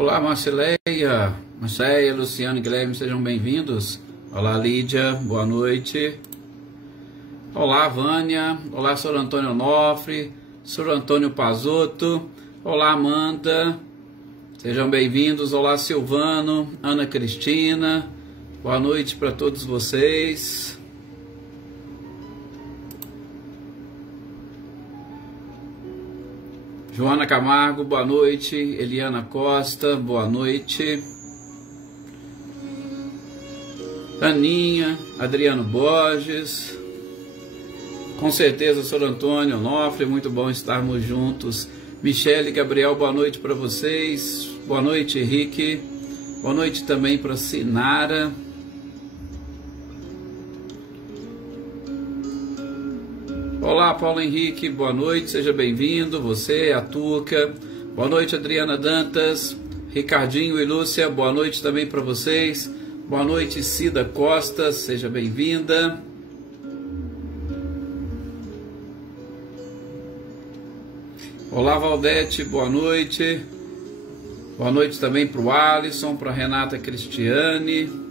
Olá, Marceia, Luciano e Guilherme, sejam bem-vindos. Olá, Lídia, boa noite. Olá, Vânia. Olá, Sr. Antônio Onofre, Sr. Antônio Pazotto. Olá, Amanda. Sejam bem-vindos. Olá, Silvano, Ana Cristina. Boa noite para todos vocês. Joana Camargo, boa noite. Eliana Costa, boa noite. Aninha, Adriano Borges. Com certeza, Sr. Antônio Onofre, muito bom estarmos juntos. Michele, Gabriel, boa noite para vocês. Boa noite, Henrique. Boa noite também para Sinara. Olá, Paulo Henrique, boa noite, seja bem-vindo. Você, a Turca. Boa noite, Adriana Dantas. Ricardinho e Lúcia, boa noite também para vocês. Boa noite, Cida Costa, seja bem-vinda. Olá, Valdete, boa noite. Boa noite também para o Alisson, para a Renata Cristiane.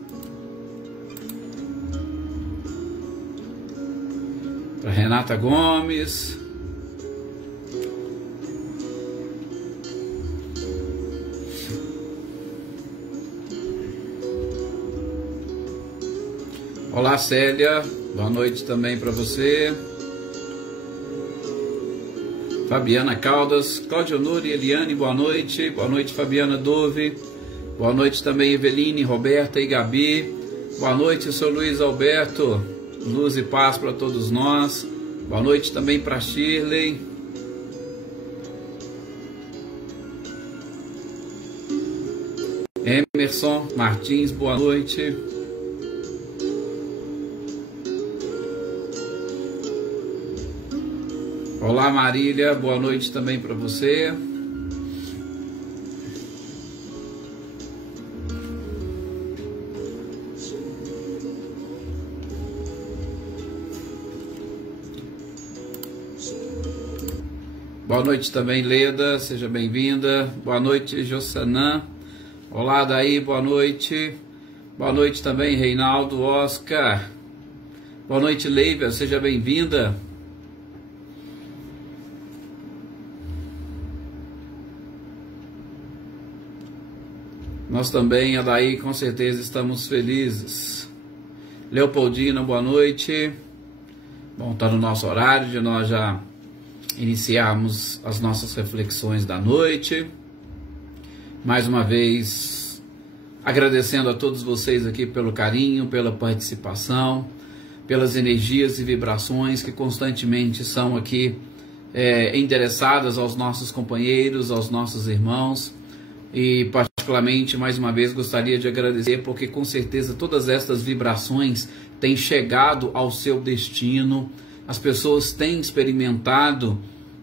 Para Renata Gomes. Olá, Célia, boa noite também para você. Fabiana Caldas, Cláudia Nuri, Eliane, boa noite. Boa noite, Fabiana Dove. Boa noite também, Eveline, Roberta e Gabi. Boa noite, Sr. Luiz Alberto. Luz e paz para todos nós. Boa noite também para Shirley. Emerson Martins, boa noite. Olá, Marília, boa noite também para você. Boa noite também, Leda, seja bem-vinda. Boa noite, Jossanã. Olá, Daí, boa noite. Boa noite também, Reinaldo, Oscar. Boa noite, Leívia, seja bem-vinda. Nós também, Adaí, com certeza estamos felizes. Leopoldina, boa noite. Bom, está no nosso horário de nós já iniciarmos as nossas reflexões da noite. Mais uma vez, agradecendo a todos vocês aqui pelo carinho, pela participação, pelas energias e vibrações que constantemente são aqui endereçadas aos nossos companheiros, aos nossos irmãos. E particularmente, mais uma vez, gostaria de agradecer porque com certeza todas estas vibrações têm chegado ao seu destino. As pessoas têm experimentado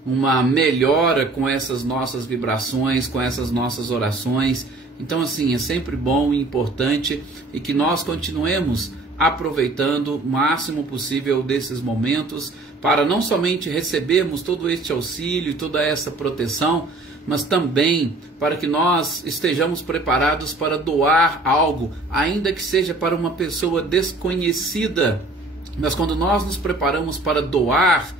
uma melhora com essas nossas vibrações, com essas nossas orações. Então, assim, é sempre bom e importante e que nós continuemos aproveitando o máximo possível desses momentos para não somente recebermos todo este auxílio e toda essa proteção, mas também para que nós estejamos preparados para doar algo, ainda que seja para uma pessoa desconhecida. Mas quando nós nos preparamos para doar,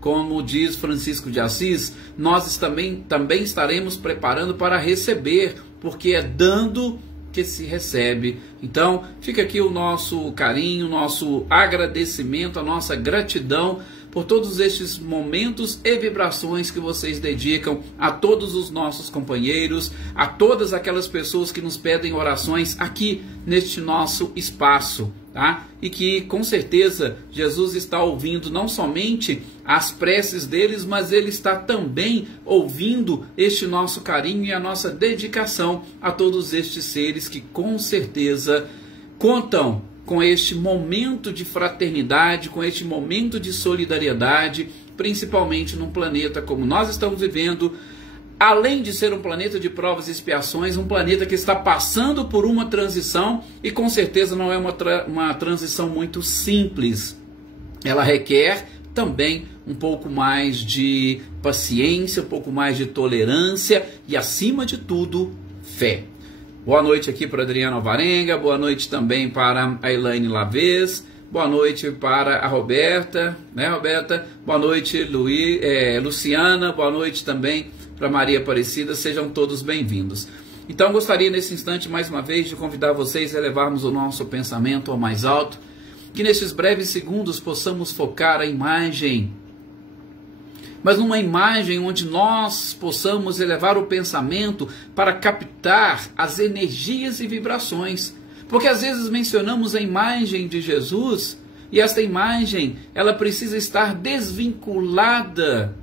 como diz Francisco de Assis, nós também estaremos preparando para receber, porque é dando que se recebe. Então, fica aqui o nosso carinho, nosso agradecimento, a nossa gratidão por todos estes momentos e vibrações que vocês dedicam a todos os nossos companheiros, a todas aquelas pessoas que nos pedem orações aqui neste nosso espaço, tá? E que com certeza Jesus está ouvindo não somente as preces deles, mas Ele está também ouvindo este nosso carinho e a nossa dedicação a todos estes seres que com certeza contam com este momento de fraternidade, com este momento de solidariedade, principalmente num planeta como nós estamos vivendo, além de ser um planeta de provas e expiações, um planeta que está passando por uma transição, e com certeza não é uma transição muito simples. Ela requer também um pouco mais de paciência, um pouco mais de tolerância e, acima de tudo, fé. Boa noite aqui para Adriana Alvarenga, boa noite também para a Elaine Lavez, boa noite para a Roberta, né, Roberta? Boa noite, Luciana, boa noite também para Maria Aparecida, sejam todos bem-vindos. Então, gostaria nesse instante, mais uma vez, de convidar vocês a elevarmos o nosso pensamento ao mais alto, que nesses breves segundos possamos focar a imagem, mas numa imagem onde nós possamos elevar o pensamento para captar as energias e vibrações. Porque às vezes mencionamos a imagem de Jesus e esta imagem ela precisa estar desvinculada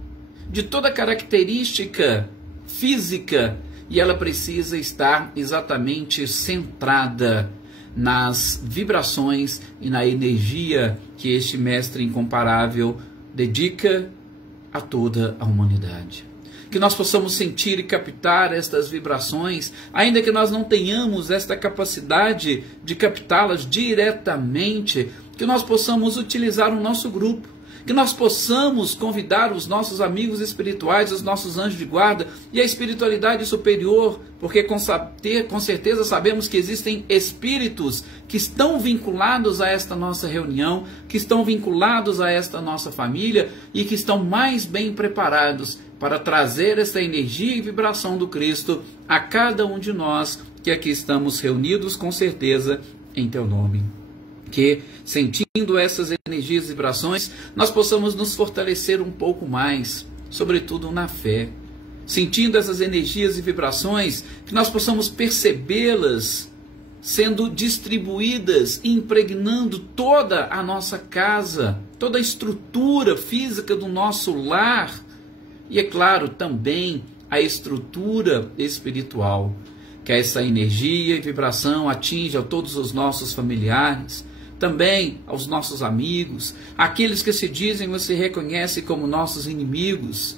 de toda característica física e ela precisa estar exatamente centrada nas vibrações e na energia que este mestre incomparável dedica a toda a humanidade. Que nós possamos sentir e captar estas vibrações, ainda que nós não tenhamos esta capacidade de captá-las diretamente, que nós possamos utilizar o nosso grupo, que nós possamos convidar os nossos amigos espirituais, os nossos anjos de guarda e a espiritualidade superior, porque com certeza sabemos que existem espíritos que estão vinculados a esta nossa reunião, que estão vinculados a esta nossa família e que estão mais bem preparados para trazer esta energia e vibração do Cristo a cada um de nós que aqui estamos reunidos, com certeza, em teu nome. Que, sentindo essas energias e vibrações, nós possamos nos fortalecer um pouco mais, sobretudo na fé. Sentindo essas energias e vibrações, que nós possamos percebê-las sendo distribuídas, impregnando toda a nossa casa, toda a estrutura física do nosso lar e, é claro, também a estrutura espiritual. Que essa energia e vibração atinja todos os nossos familiares, também aos nossos amigos, aqueles que se dizem ou se reconhecem como nossos inimigos.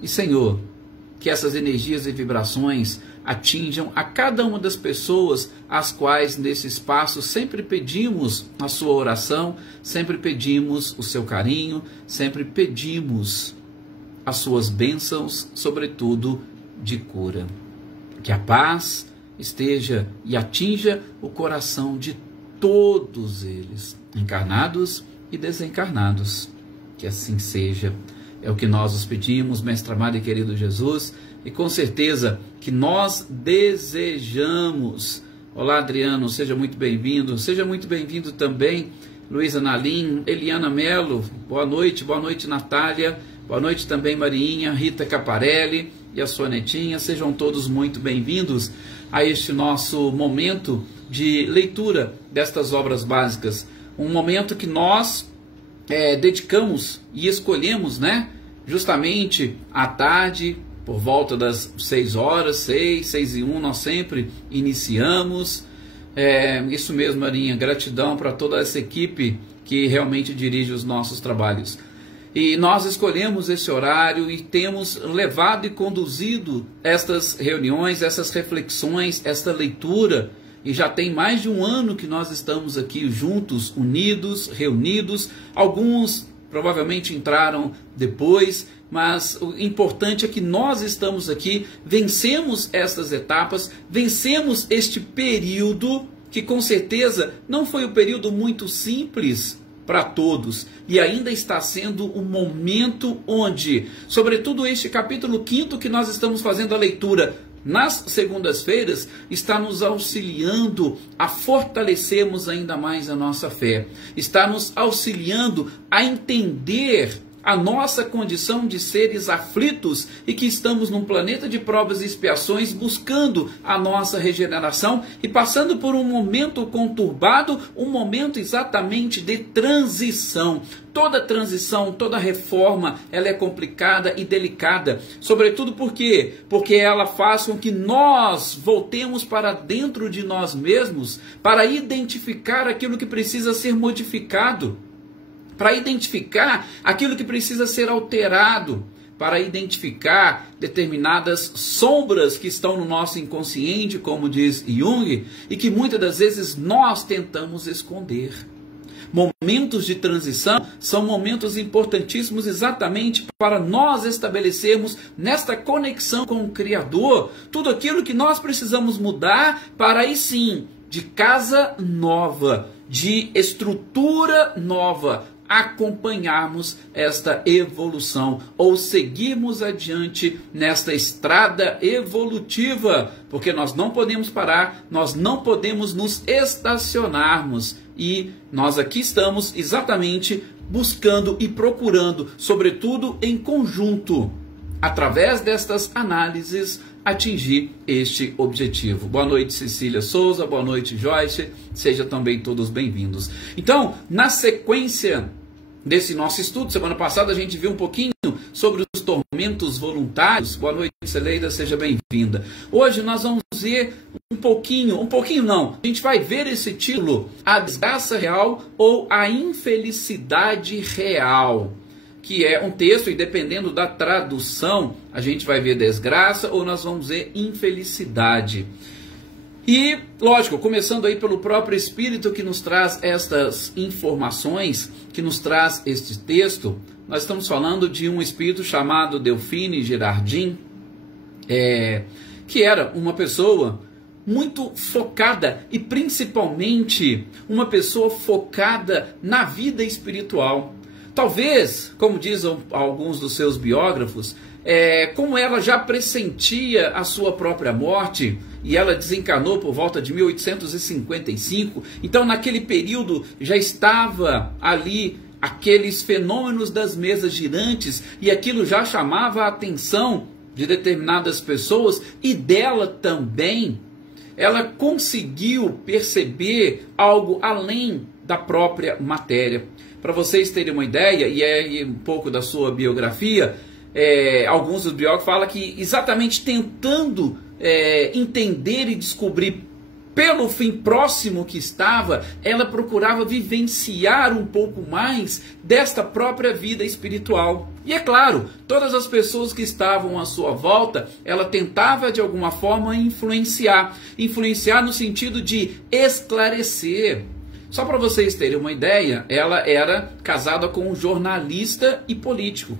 E, Senhor, que essas energias e vibrações atinjam a cada uma das pessoas às quais nesse espaço sempre pedimos a sua oração, sempre pedimos o seu carinho, sempre pedimos as suas bênçãos, sobretudo de cura. Que a paz esteja e atinja o coração de todos eles, encarnados e desencarnados. Que assim seja. É o que nós os pedimos, mestre amado e querido Jesus, e com certeza que nós desejamos. Olá, Adriano, seja muito bem-vindo. Seja muito bem-vindo também, Luísa Nalim, Eliana Melo, boa noite, Natália, boa noite também, Mariinha, Rita Caparelli e a sua netinha. Sejam todos muito bem-vindos a este nosso momento de leitura destas obras básicas. Um momento que nós dedicamos e escolhemos, né? Justamente à tarde, por volta das 6 horas, 6 e 1, nós sempre iniciamos. Isso mesmo, Marinha, gratidão para toda essa equipe que realmente dirige os nossos trabalhos. E nós escolhemos esse horário e temos levado e conduzido estas reuniões, essas reflexões, esta leitura. E já tem mais de um ano que nós estamos aqui juntos, unidos, reunidos. Alguns provavelmente entraram depois, mas o importante é que nós estamos aqui, vencemos estas etapas, vencemos este período, que com certeza não foi um período muito simples para todos, e ainda está sendo um momento onde, sobretudo este capítulo 5º que nós estamos fazendo a leitura nas segundas-feiras, está nos auxiliando a fortalecermos ainda mais a nossa fé, está nos auxiliando a entender a nossa condição de seres aflitos e que estamos num planeta de provas e expiações, buscando a nossa regeneração e passando por um momento conturbado, um momento exatamente de transição. Toda transição, toda reforma, ela é complicada e delicada, sobretudo porque ela faz com que nós voltemos para dentro de nós mesmos para identificar aquilo que precisa ser modificado, para identificar aquilo que precisa ser alterado, para identificar determinadas sombras que estão no nosso inconsciente, como diz Jung, e que muitas das vezes nós tentamos esconder. Momentos de transição são momentos importantíssimos exatamente para nós estabelecermos nesta conexão com o Criador tudo aquilo que nós precisamos mudar para aí sim, de casa nova, de estrutura nova, acompanharmos esta evolução ou seguirmos adiante nesta estrada evolutiva, porque nós não podemos parar, nós não podemos nos estacionarmos, e nós aqui estamos exatamente buscando e procurando, sobretudo em conjunto, através destas análises, atingir este objetivo. Boa noite, Cecília Souza, boa noite, Joyce, sejam também todos bem-vindos. Então, na sequência desse nosso estudo, semana passada a gente viu um pouquinho sobre os tormentos voluntários. Boa noite, Celeida, seja bem-vinda. Hoje nós vamos ver um pouquinho não, a gente vai ver esse título, a desgraça real ou a infelicidade real, que é um texto, e dependendo da tradução, a gente vai ver desgraça ou nós vamos ver infelicidade. E, lógico, começando aí pelo próprio Espírito que nos traz estas informações, que nos traz este texto, nós estamos falando de um espírito chamado Delphine Girardin, que era uma pessoa muito focada e principalmente uma pessoa focada na vida espiritual. Talvez, como dizem alguns dos seus biógrafos, como ela já pressentia a sua própria morte, e ela desencarnou por volta de 1855, então naquele período já estava ali aqueles fenômenos das mesas girantes, e aquilo já chamava a atenção de determinadas pessoas, e dela também. Ela conseguiu perceber algo além da própria matéria. Para vocês terem uma ideia, e é um pouco da sua biografia, alguns dos biógrafos falam que exatamente tentando entender e descobrir pelo fim próximo que estava, ela procurava vivenciar um pouco mais desta própria vida espiritual. E é claro, todas as pessoas que estavam à sua volta, ela tentava de alguma forma influenciar no sentido de esclarecer. Só para vocês terem uma ideia, ela era casada com um jornalista e político.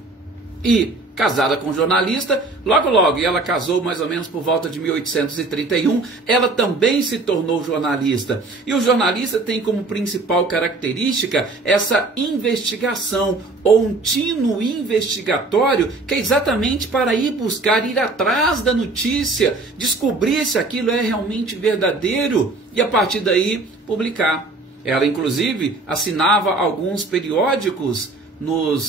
E casada com um jornalista, logo, e ela casou mais ou menos por volta de 1831, ela também se tornou jornalista. E o jornalista tem como principal característica essa investigação, ou um tino investigatório, que é exatamente para ir atrás da notícia, descobrir se aquilo é realmente verdadeiro, e a partir daí publicar. Ela, inclusive, assinava alguns periódicos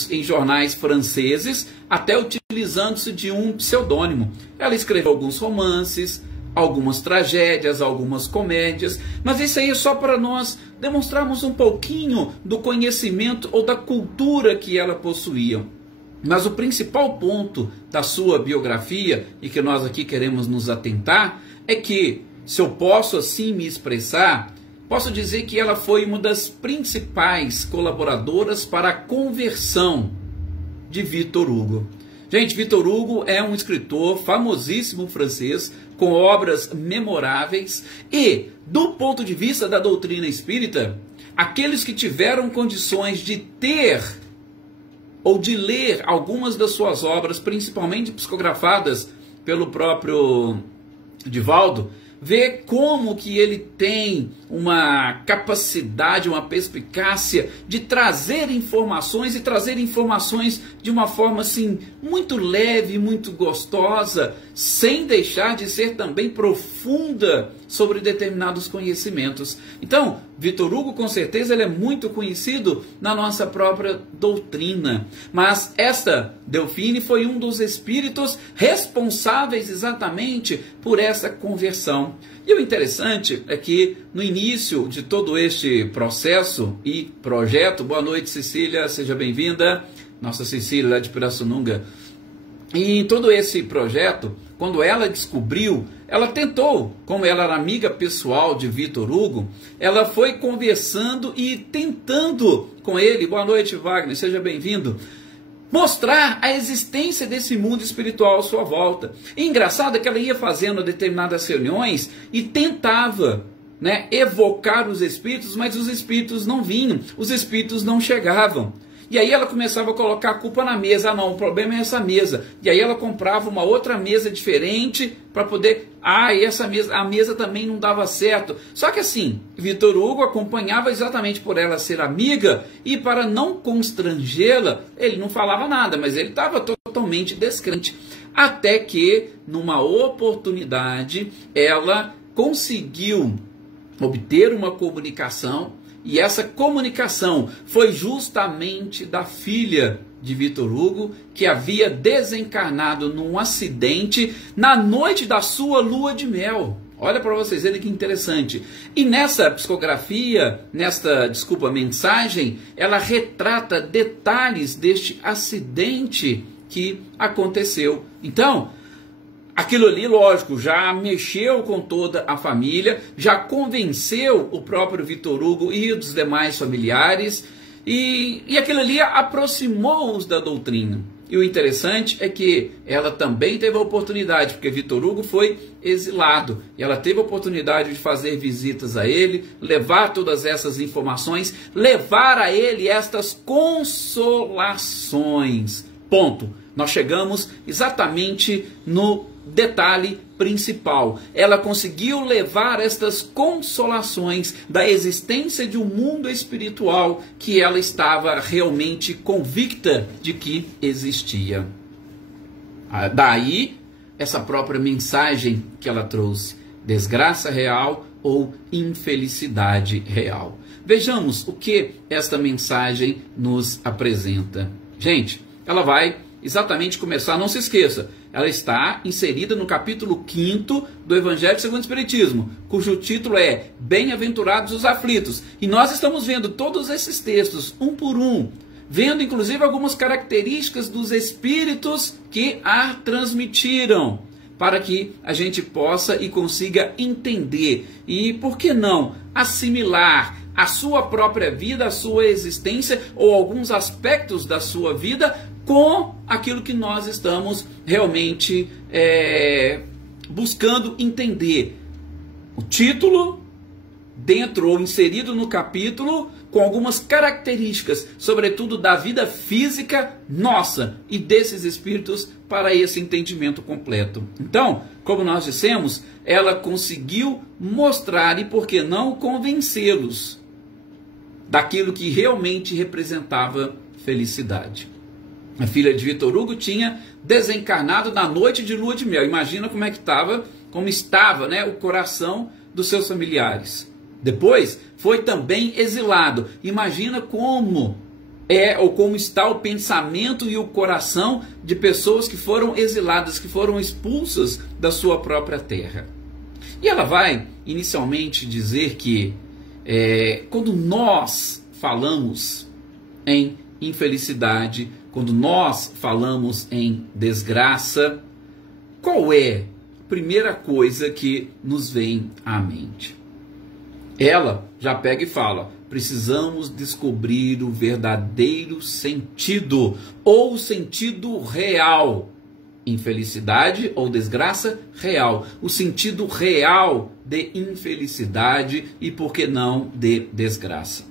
em jornais franceses, até utilizando-se de um pseudônimo. Ela escreveu alguns romances, algumas tragédias, algumas comédias, mas isso aí é só para nós demonstrarmos um pouquinho do conhecimento ou da cultura que ela possuía. Mas o principal ponto da sua biografia, e que nós aqui queremos nos atentar, é que, se eu posso assim me expressar, posso dizer que ela foi uma das principais colaboradoras para a conversão de Victor Hugo. Gente, Victor Hugo é um escritor famosíssimo francês, com obras memoráveis, e, do ponto de vista da doutrina espírita, aqueles que tiveram condições de ter ou de ler algumas das suas obras, principalmente psicografadas pelo próprio Divaldo, vê como que ele tem uma capacidade, uma perspicácia de trazer informações, e trazer informações de uma forma assim muito leve, muito gostosa, sem deixar de ser também profunda sobre determinados conhecimentos. Então, Victor Hugo, com certeza, ele é muito conhecido na nossa própria doutrina. Mas esta Delphine foi um dos espíritos responsáveis exatamente por essa conversão. E o interessante é que no início de todo este processo e projeto, boa noite, Cecília, seja bem-vinda, nossa Cecília lá de Pirassununga. E em todo esse projeto, quando ela descobriu, ela tentou, como ela era amiga pessoal de Victor Hugo, ela foi conversando e tentando com ele, boa noite, Wagner, seja bem-vindo, mostrar a existência desse mundo espiritual à sua volta. E engraçado é que ela ia fazendo determinadas reuniões e tentava né, evocar os espíritos, mas os espíritos não vinham, os espíritos não chegavam. E aí ela começava a colocar a culpa na mesa. Ah, não, o problema é essa mesa. E aí ela comprava uma outra mesa diferente para poder... Ah, e essa mesa, a mesa também não dava certo. Só que assim, Vitor Hugo acompanhava exatamente por ela ser amiga e para não constrangê-la, ele não falava nada, mas ele estava totalmente descrente. Até que, numa oportunidade, ela conseguiu obter uma comunicação. E essa comunicação foi justamente da filha de Vitor Hugo, que havia desencarnado num acidente na noite da sua lua de mel. Olha para vocês verem que interessante. E nessa psicografia, mensagem, ela retrata detalhes deste acidente que aconteceu. Então, aquilo ali, lógico, já mexeu com toda a família, já convenceu o próprio Vitor Hugo e os demais familiares, e aquilo ali aproximou-os da doutrina. E o interessante é que ela também teve a oportunidade, porque Vitor Hugo foi exilado, e ela teve a oportunidade de fazer visitas a ele, levar todas essas informações, levar a ele estas consolações. Ponto. Nós chegamos exatamente no detalhe principal. Ela conseguiu levar estas consolações da existência de um mundo espiritual que ela estava realmente convicta de que existia. Daí, essa própria mensagem que ela trouxe: desgraça real ou infelicidade real. Vejamos o que esta mensagem nos apresenta. Gente, ela vai exatamente começar, não se esqueça, ela está inserida no capítulo 5º do Evangelho segundo o Espiritismo, cujo título é Bem-aventurados os aflitos. E nós estamos vendo todos esses textos, um por um, vendo inclusive algumas características dos espíritos que a transmitiram, para que a gente possa e consiga entender e, por que não, assimilar a sua própria vida, a sua existência ou alguns aspectos da sua vida com aquilo que nós estamos realmente buscando entender. O título, dentro ou inserido no capítulo, com algumas características, sobretudo da vida física nossa e desses espíritos, para esse entendimento completo. Então, como nós dissemos, ela conseguiu mostrar e, por que não, convencê-los daquilo que realmente representava felicidade. A filha de Vitor Hugo tinha desencarnado na noite de lua de mel. Imagina como estava, né, o coração dos seus familiares. Depois foi também exilado. Imagina como está o pensamento e o coração de pessoas que foram exiladas, que foram expulsas da sua própria terra. E ela vai inicialmente dizer que quando nós falamos em infelicidade, quando nós falamos em desgraça, qual é a primeira coisa que nos vem à mente? Ela já pega e fala: precisamos descobrir o verdadeiro sentido, ou o sentido real. Infelicidade ou desgraça real. O sentido real de infelicidade e, por que não, de desgraça.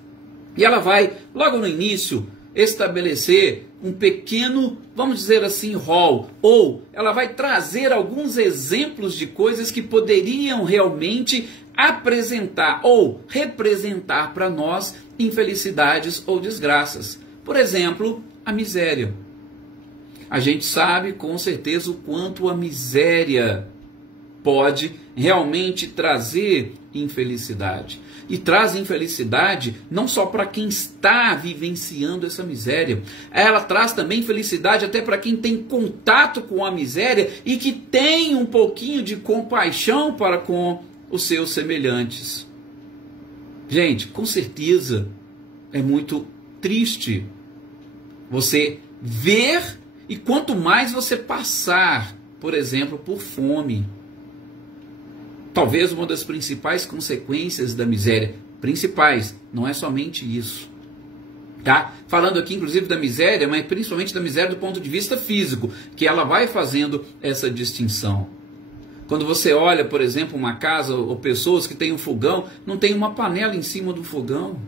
E ela vai, logo no início, estabelecer um pequeno, vamos dizer assim, rol, ou ela vai trazer alguns exemplos de coisas que poderiam realmente apresentar ou representar para nós infelicidades ou desgraças. Por exemplo, a miséria. A gente sabe com certeza o quanto a miséria pode realmente trazer infelicidade. E traz infelicidade não só para quem está vivenciando essa miséria, ela traz também felicidade até para quem tem contato com a miséria e que tem um pouquinho de compaixão para com os seus semelhantes. Gente, com certeza é muito triste você ver, e quanto mais você passar, por exemplo, por fome. Talvez uma das principais consequências da miséria, principais, não é somente isso, tá? Falando aqui inclusive da miséria, mas principalmente da miséria do ponto de vista físico, que ela vai fazendo essa distinção. Quando você olha, por exemplo, uma casa ou pessoas que têm um fogão, não tem uma panela em cima do fogão.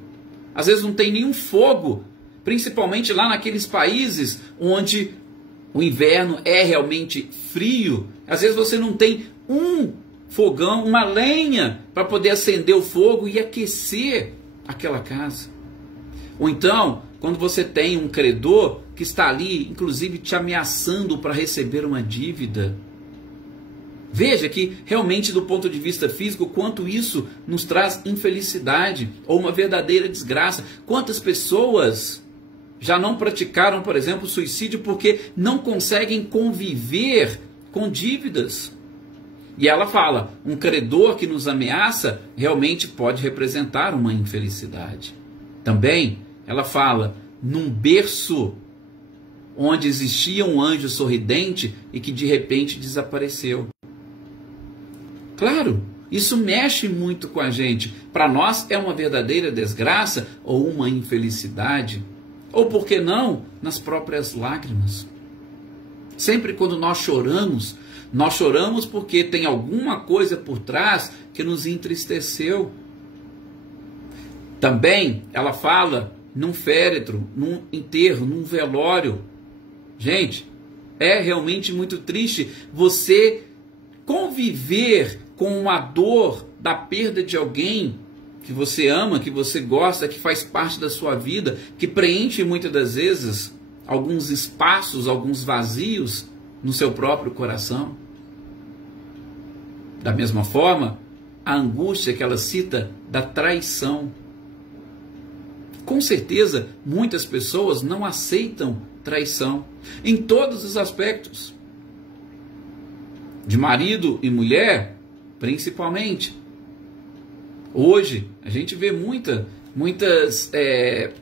Às vezes não tem nenhum fogo, principalmente lá naqueles países onde o inverno é realmente frio. Às vezes você não tem um fogão, uma lenha para poder acender o fogo e aquecer aquela casa. Ou então, quando você tem um credor que está ali, inclusive te ameaçando para receber uma dívida. Veja que realmente do ponto de vista físico, quanto isso nos traz infelicidade ou uma verdadeira desgraça. Quantas pessoas já não praticaram, por exemplo, suicídio porque não conseguem conviver com dívidas. E ela fala, um credor que nos ameaça realmente pode representar uma infelicidade. Também ela fala, num berço onde existia um anjo sorridente e que de repente desapareceu. Claro, isso mexe muito com a gente. Para nós é uma verdadeira desgraça ou uma infelicidade. Ou por que não, nas próprias lágrimas. Sempre quando nós choramos porque tem alguma coisa por trás que nos entristeceu. Também ela fala num féretro, num enterro, num velório. Gente, é realmente muito triste você conviver com a dor da perda de alguém que você ama, que você gosta, que faz parte da sua vida, que preenche muitas das vezes alguns espaços, alguns vazios no seu próprio coração. Da mesma forma, a angústia que ela cita da traição. Com certeza, muitas pessoas não aceitam traição em todos os aspectos. De marido e mulher, principalmente. Hoje, a gente vê muitas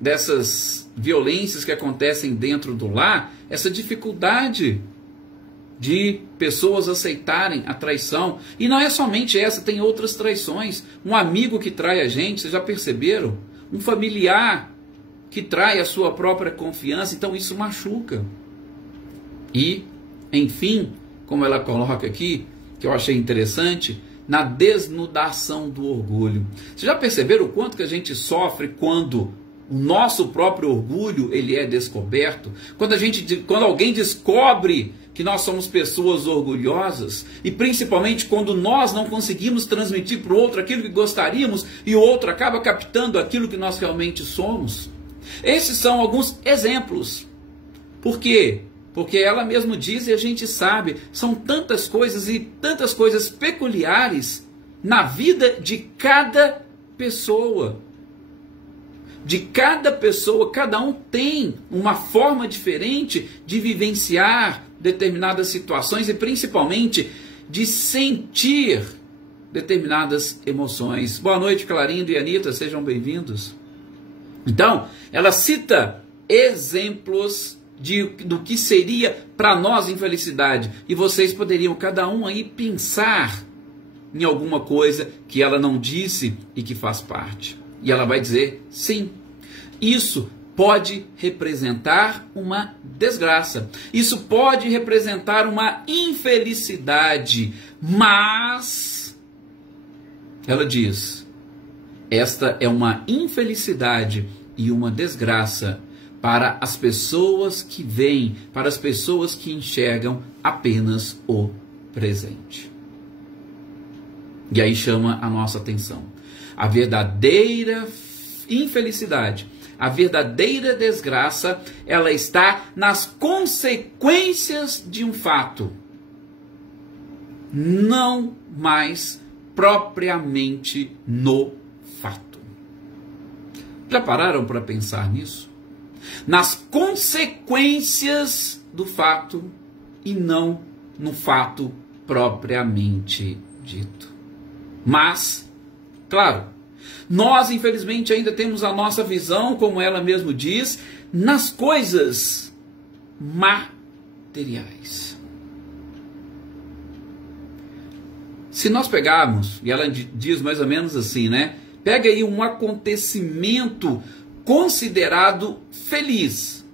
dessas violências que acontecem dentro do lar, essa dificuldade de pessoas aceitarem a traição. E não é somente essa, tem outras traições. Um amigo que trai a gente, vocês já perceberam? Um familiar que trai a sua própria confiança, então isso machuca. E, enfim, como ela coloca aqui, que eu achei interessante, na desnudação do orgulho. Vocês já perceberam o quanto que a gente sofre quando o nosso próprio orgulho ele é descoberto? Quando alguém descobre que nós somos pessoas orgulhosas, e principalmente quando nós não conseguimos transmitir para o outro aquilo que gostaríamos, e o outro acaba captando aquilo que nós realmente somos. Esses são alguns exemplos. Por quê? Porque ela mesma diz e a gente sabe, são tantas coisas e tantas coisas peculiares na vida de cada pessoa. De cada pessoa, cada um tem uma forma diferente de vivenciar determinadas situações e principalmente de sentir determinadas emoções. Boa noite, Clarindo e Anitta, sejam bem-vindos. Então, ela cita exemplos do que seria para nós infelicidade. E vocês poderiam cada um aí pensar em alguma coisa que ela não disse e que faz parte. E ela vai dizer, sim, isso pode representar uma desgraça. Isso pode representar uma infelicidade. Mas, ela diz, esta é uma infelicidade e uma desgraça para as pessoas que veem, para as pessoas que enxergam apenas o presente. E aí chama a nossa atenção. A verdadeira infelicidade, a verdadeira desgraça, ela está nas consequências de um fato, não mais propriamente no fato. Já pararam para pensar nisso? Nas consequências do fato e não no fato propriamente dito. Mas, claro, nós infelizmente ainda temos a nossa visão, como ela mesma diz, nas coisas materiais. Se nós pegarmos, e ela diz mais ou menos assim, né? Pega aí um acontecimento considerado feliz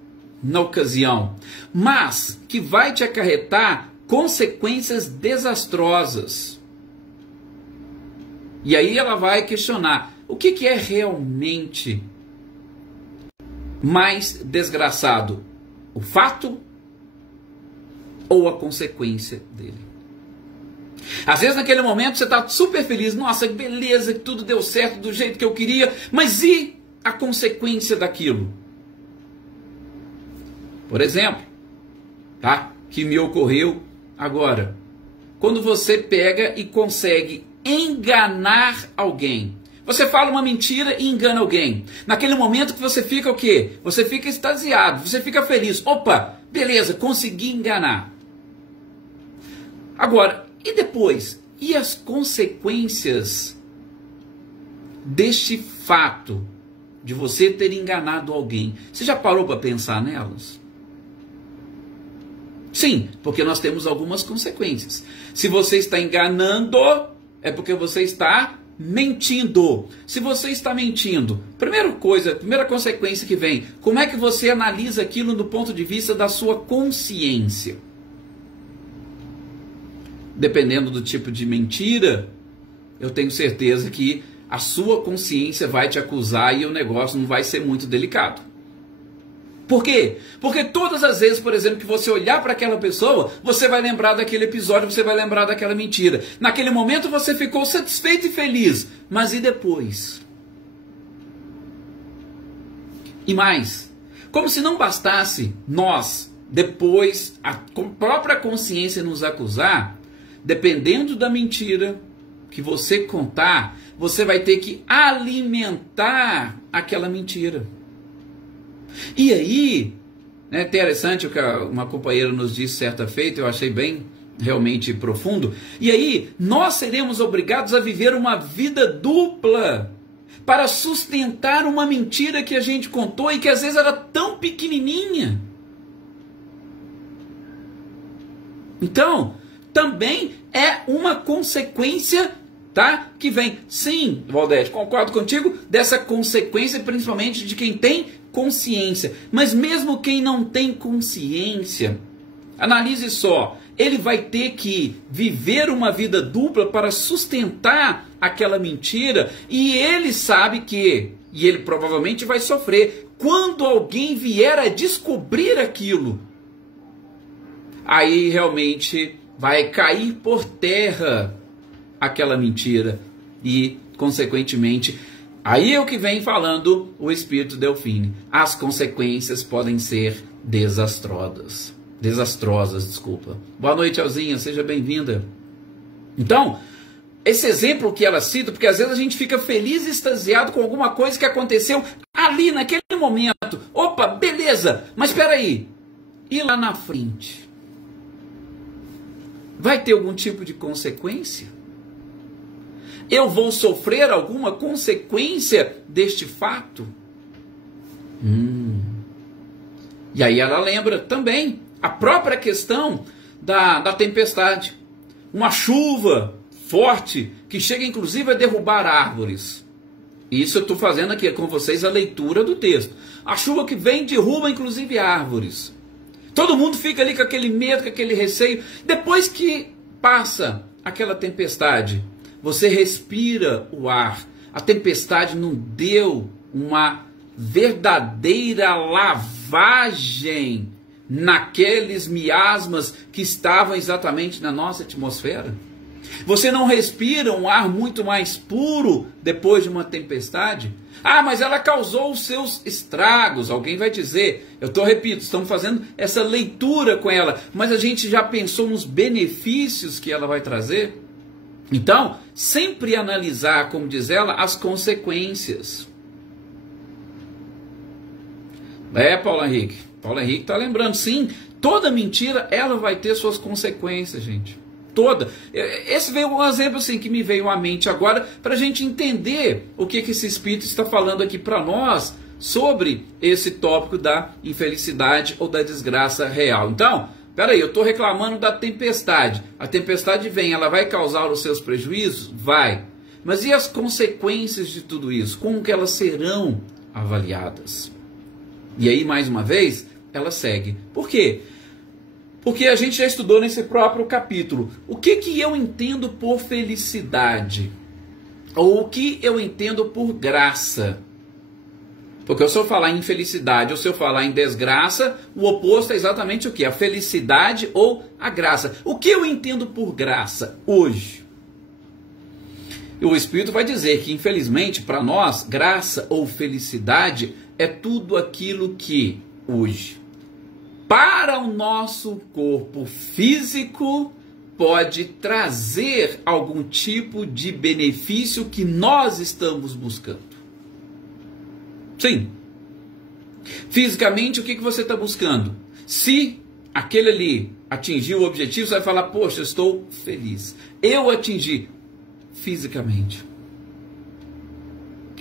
na ocasião, mas que vai te acarretar consequências desastrosas. E aí ela vai questionar, o que é realmente mais desgraçado? O fato ou a consequência dele? Às vezes naquele momento você está super feliz, nossa, que beleza, que tudo deu certo do jeito que eu queria, mas e a consequência daquilo? Por exemplo, tá? Que me ocorreu agora. Quando você pega e consegue enganar alguém. Você fala uma mentira e engana alguém. Naquele momento que você fica o quê? Você fica extasiado, você fica feliz. Opa, beleza, consegui enganar. Agora, e depois? E as consequências deste fato de você ter enganado alguém? Você já parou para pensar nelas? Sim, porque nós temos algumas consequências. Se você está enganando, é porque você está mentindo. Se você está mentindo, primeira consequência que vem, como é que você analisa aquilo do ponto de vista da sua consciência? Dependendo do tipo de mentira, eu tenho certeza que a sua consciência vai te acusar e o negócio não vai ser muito delicado. Por quê? Porque todas as vezes, por exemplo, que você olhar para aquela pessoa, você vai lembrar daquele episódio, você vai lembrar daquela mentira. Naquele momento você ficou satisfeito e feliz, mas e depois? E mais, como se não bastasse nós, depois, a própria consciência nos acusar, dependendo da mentira que você contar, você vai ter que alimentar aquela mentira. E aí, é interessante o que uma companheira nos disse certa feita, eu achei bem, realmente profundo. E aí, nós seremos obrigados a viver uma vida dupla para sustentar uma mentira que a gente contou e que às vezes era tão pequenininha. Então, também é uma consequência, tá? Que vem, sim, Valdete, concordo contigo, dessa consequência principalmente de quem tem consciência. Mas mesmo quem não tem consciência, analise só, ele vai ter que viver uma vida dupla para sustentar aquela mentira e ele sabe que, e ele provavelmente vai sofrer, quando alguém vier a descobrir aquilo, aí realmente vai cair por terra aquela mentira e, consequentemente, aí é o que vem falando o Espírito Delfine. As consequências podem ser desastrosas. Boa noite, Alzinha, seja bem-vinda. Então, esse exemplo que ela cita, porque às vezes a gente fica feliz e extasiado com alguma coisa que aconteceu ali, naquele momento. Opa, beleza, mas espera aí. E lá na frente? Vai ter algum tipo de consequência? Eu vou sofrer alguma consequência deste fato? E aí ela lembra também a própria questão da tempestade. Uma chuva forte que chega inclusive a derrubar árvores. Isso eu estou fazendo aqui com vocês a leitura do texto. A chuva que vem derruba inclusive árvores. Todo mundo fica ali com aquele medo, com aquele receio. Depois que passa aquela tempestade, você respira o ar. A tempestade não deu uma verdadeira lavagem naqueles miasmas que estavam exatamente na nossa atmosfera. Você não respira um ar muito mais puro depois de uma tempestade? Ah, mas ela causou os seus estragos. Alguém vai dizer, repito, estamos fazendo essa leitura com ela, mas a gente já pensou nos benefícios que ela vai trazer? Então, sempre analisar, como diz ela, as consequências. Paulo Henrique. Paulo Henrique está lembrando, sim, toda mentira, ela vai ter suas consequências, gente. Toda. Esse veio um exemplo assim, que me veio à mente agora, para a gente entender o que esse Espírito está falando aqui para nós, sobre esse tópico da infelicidade ou da desgraça real. Então, peraí, eu estou reclamando da tempestade. A tempestade vem, ela vai causar os seus prejuízos? Vai. Mas e as consequências de tudo isso? Como que elas serão avaliadas? E aí, mais uma vez, ela segue. Por quê? Porque a gente já estudou nesse próprio capítulo. O que eu entendo por felicidade? Ou o que eu entendo por graça? Porque se eu falar em felicidade ou se eu falar em desgraça, o oposto é exatamente o que? A felicidade ou a graça. O que eu entendo por graça hoje? O Espírito vai dizer que, infelizmente, para nós, graça ou felicidade é tudo aquilo que, hoje, para o nosso corpo físico, pode trazer algum tipo de benefício que nós estamos buscando. Sim. Fisicamente, o que você está buscando? Se aquele ali atingiu o objetivo, você vai falar, poxa, eu estou feliz. Eu atingi fisicamente.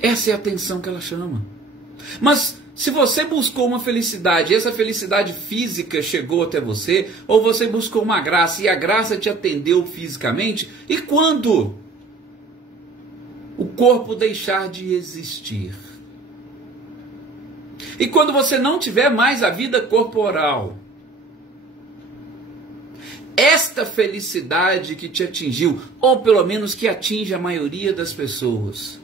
Essa é a atenção que ela chama. Mas se você buscou uma felicidade, essa felicidade física chegou até você, ou você buscou uma graça e a graça te atendeu fisicamente, e quando o corpo deixar de existir? E quando você não tiver mais a vida corporal? Esta felicidade que te atingiu, ou pelo menos que atinge a maioria das pessoas,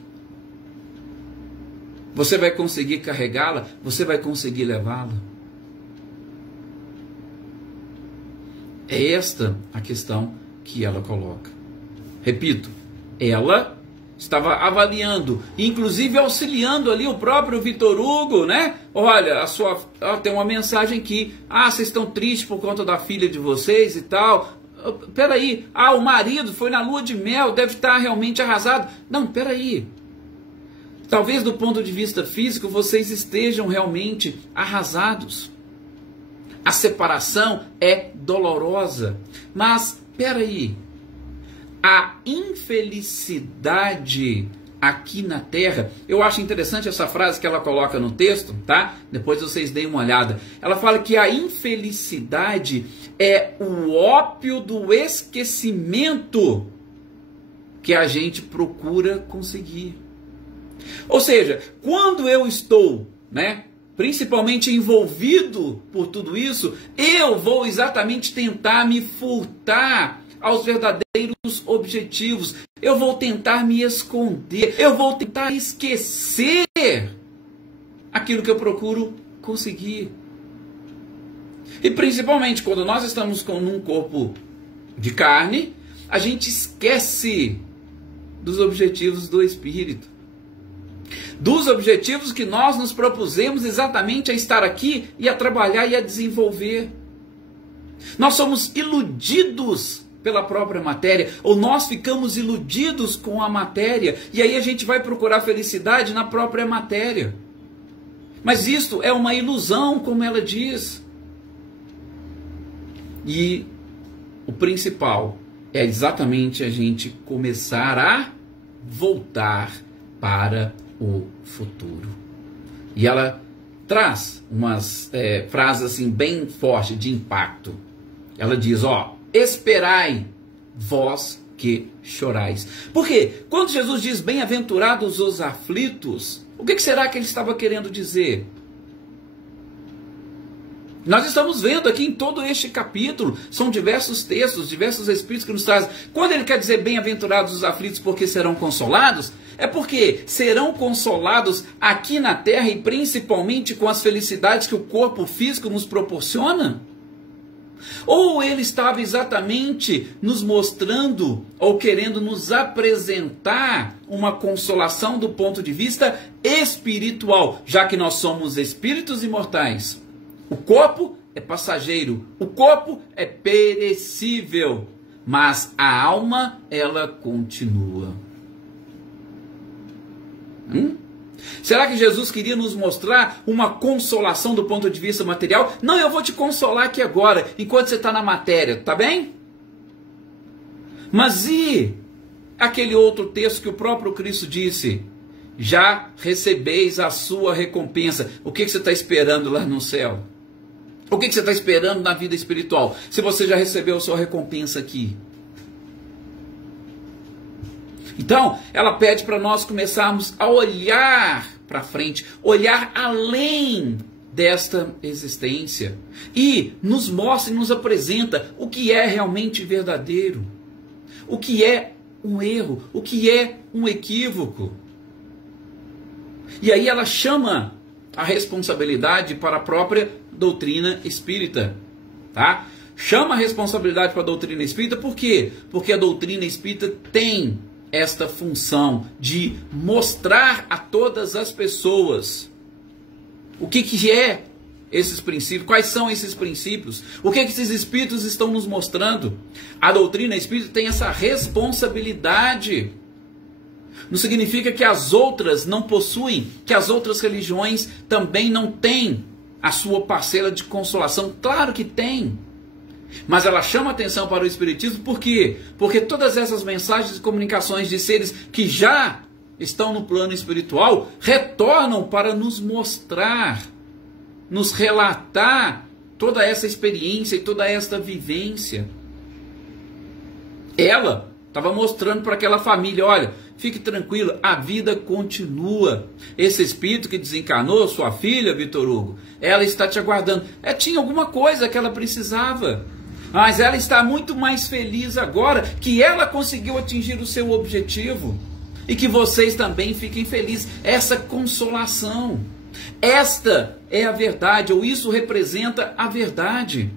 você vai conseguir carregá-la? Você vai conseguir levá-la? É esta a questão que ela coloca. Repito, ela estava avaliando, inclusive auxiliando ali o próprio Vitor Hugo, né? Olha, tem uma mensagem aqui. Vocês estão tristes por conta da filha de vocês e tal. Peraí, o marido foi na lua de mel, deve estar realmente arrasado. Não, peraí. Talvez do ponto de vista físico vocês estejam realmente arrasados. A separação é dolorosa. Mas, peraí, a infelicidade aqui na terra, eu acho interessante essa frase que ela coloca no texto, tá? Depois vocês deem uma olhada. Ela fala que a infelicidade é o ópio do esquecimento que a gente procura conseguir. Ou seja, quando eu estou, né, principalmente envolvido por tudo isso, eu vou exatamente tentar me furtar aos verdadeiros objetivos. Eu vou tentar me esconder. Eu vou tentar esquecer aquilo que eu procuro conseguir. E principalmente quando nós estamos num corpo de carne, a gente esquece dos objetivos do Espírito. Dos objetivos que nós nos propusemos exatamente a estar aqui e a trabalhar e a desenvolver. Nós somos iludidos pela própria matéria, ou nós ficamos iludidos com a matéria, e aí a gente vai procurar felicidade na própria matéria. Mas isto é uma ilusão, como ela diz. E o principal é exatamente a gente começar a voltar para o futuro. E ela traz umas frases assim bem fortes, de impacto. Ela diz, esperai vós que chorais. Por quê? Quando Jesus diz bem-aventurados os aflitos, o que será que ele estava querendo dizer? Nós estamos vendo aqui em todo este capítulo, são diversos textos, diversos espíritos que nos trazem. Quando ele quer dizer bem-aventurados os aflitos porque serão consolados, é porque serão consolados aqui na terra e principalmente com as felicidades que o corpo físico nos proporciona? Ou ele estava exatamente nos mostrando ou querendo nos apresentar uma consolação do ponto de vista espiritual, já que nós somos espíritos imortais? O corpo é passageiro, o corpo é perecível, mas a alma, ela continua. Será que Jesus queria nos mostrar uma consolação do ponto de vista material? Não, eu vou te consolar aqui agora, enquanto você está na matéria, tá bem? Mas e aquele outro texto que o próprio Cristo disse? Já recebeis a sua recompensa. O que você está esperando lá no céu? O que você está esperando na vida espiritual? Se você já recebeu a sua recompensa aqui. Então, ela pede para nós começarmos a olhar para frente, olhar além desta existência e nos mostra e nos apresenta o que é realmente verdadeiro, o que é um erro, o que é um equívoco. E aí ela chama a responsabilidade para a própria doutrina espírita, tá? Chama a responsabilidade para a doutrina espírita, por quê? Porque a doutrina espírita tem esta função de mostrar a todas as pessoas o que é esses princípios, quais são esses princípios, o que esses espíritos estão nos mostrando. A doutrina espírita tem essa responsabilidade. Não significa que as outras não possuem, que as outras religiões também não têm a sua parcela de consolação. Claro que tem. Mas ela chama atenção para o Espiritismo, por quê? Porque todas essas mensagens e comunicações de seres que já estão no plano espiritual retornam para nos mostrar, nos relatar toda essa experiência e toda esta vivência. Ela estava mostrando para aquela família, olha, fique tranquilo, a vida continua. Esse espírito que desencarnou, sua filha, Vitor Hugo, ela está te aguardando. Tinha alguma coisa que ela precisava, mas ela está muito mais feliz agora que ela conseguiu atingir o seu objetivo. E que vocês também fiquem felizes. Essa consolação, esta é a verdade, ou isso representa a verdade.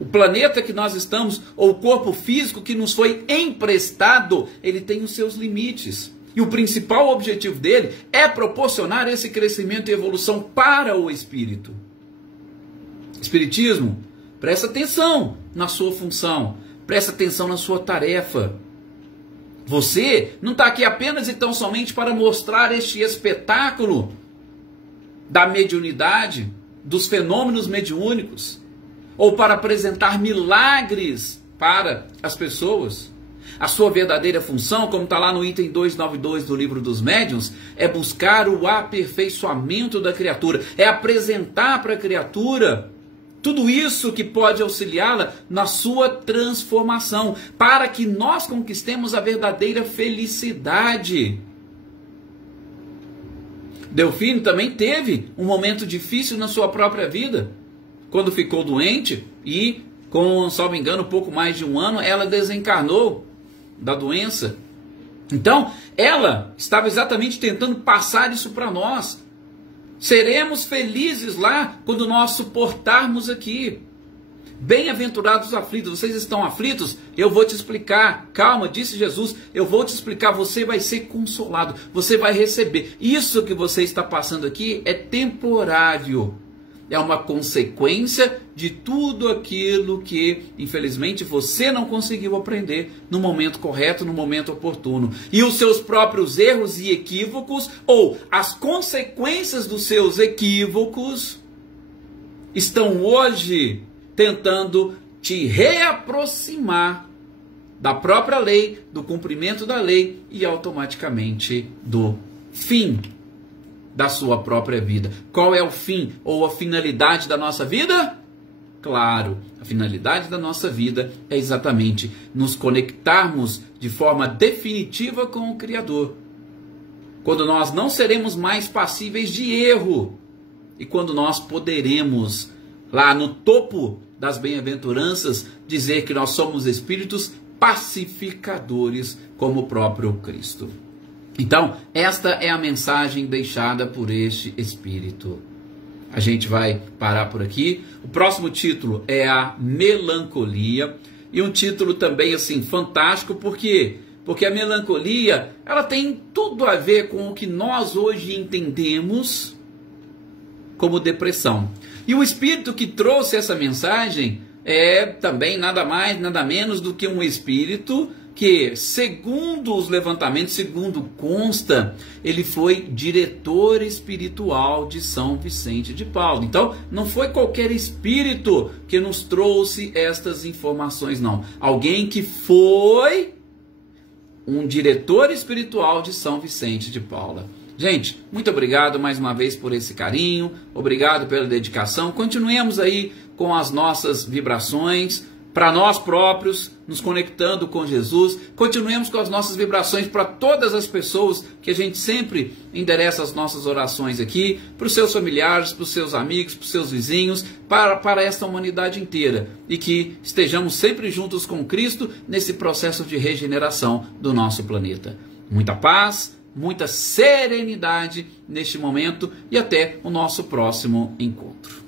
O planeta que nós estamos, ou o corpo físico que nos foi emprestado, ele tem os seus limites. E o principal objetivo dele é proporcionar esse crescimento e evolução para o espírito. Espiritismo, presta atenção na sua função, presta atenção na sua tarefa. Você não está aqui apenas e tão somente para mostrar este espetáculo da mediunidade, dos fenômenos mediúnicos, ou para apresentar milagres para as pessoas. A sua verdadeira função, como está lá no item 292 do Livro dos Médiuns, é buscar o aperfeiçoamento da criatura, é apresentar para a criatura tudo isso que pode auxiliá-la na sua transformação, para que nós conquistemos a verdadeira felicidade. Delfino também teve um momento difícil na sua própria vida, quando ficou doente e, com, salvo engano, pouco mais de um ano, ela desencarnou da doença. Então, ela estava exatamente tentando passar isso para nós. Seremos felizes lá quando nós suportarmos aqui. Bem-aventurados os aflitos. Vocês estão aflitos? Eu vou te explicar. Calma, disse Jesus, eu vou te explicar. Você vai ser consolado, você vai receber. Isso que você está passando aqui é temporário. É uma consequência de tudo aquilo que, infelizmente, você não conseguiu aprender no momento correto, no momento oportuno. E os seus próprios erros e equívocos, ou as consequências dos seus equívocos, estão hoje tentando te reaproximar da própria lei, do cumprimento da lei e automaticamente do fim da sua própria vida. Qual é o fim ou a finalidade da nossa vida? Claro, a finalidade da nossa vida é exatamente nos conectarmos de forma definitiva com o Criador. Quando nós não seremos mais passíveis de erro e quando nós poderemos, lá no topo das bem-aventuranças, dizer que nós somos espíritos pacificadores como o próprio Cristo. Então, esta é a mensagem deixada por este Espírito. A gente vai parar por aqui. O próximo título é a melancolia. E um título também assim fantástico, por quê? Porque a melancolia, ela tem tudo a ver com o que nós hoje entendemos como depressão. E o Espírito que trouxe essa mensagem é também nada mais, nada menos do que um Espírito que, segundo os levantamentos, segundo consta, ele foi diretor espiritual de São Vicente de Paulo. Então, não foi qualquer espírito que nos trouxe estas informações, não. Alguém que foi um diretor espiritual de São Vicente de Paulo. Gente, muito obrigado mais uma vez por esse carinho, obrigado pela dedicação. Continuemos aí com as nossas vibrações, para nós próprios, nos conectando com Jesus. Continuemos com as nossas vibrações para todas as pessoas que a gente sempre endereça as nossas orações aqui, para os seus familiares, para os seus amigos, para os seus vizinhos, para esta humanidade inteira. E que estejamos sempre juntos com Cristo nesse processo de regeneração do nosso planeta. Muita paz, muita serenidade neste momento e até o nosso próximo encontro.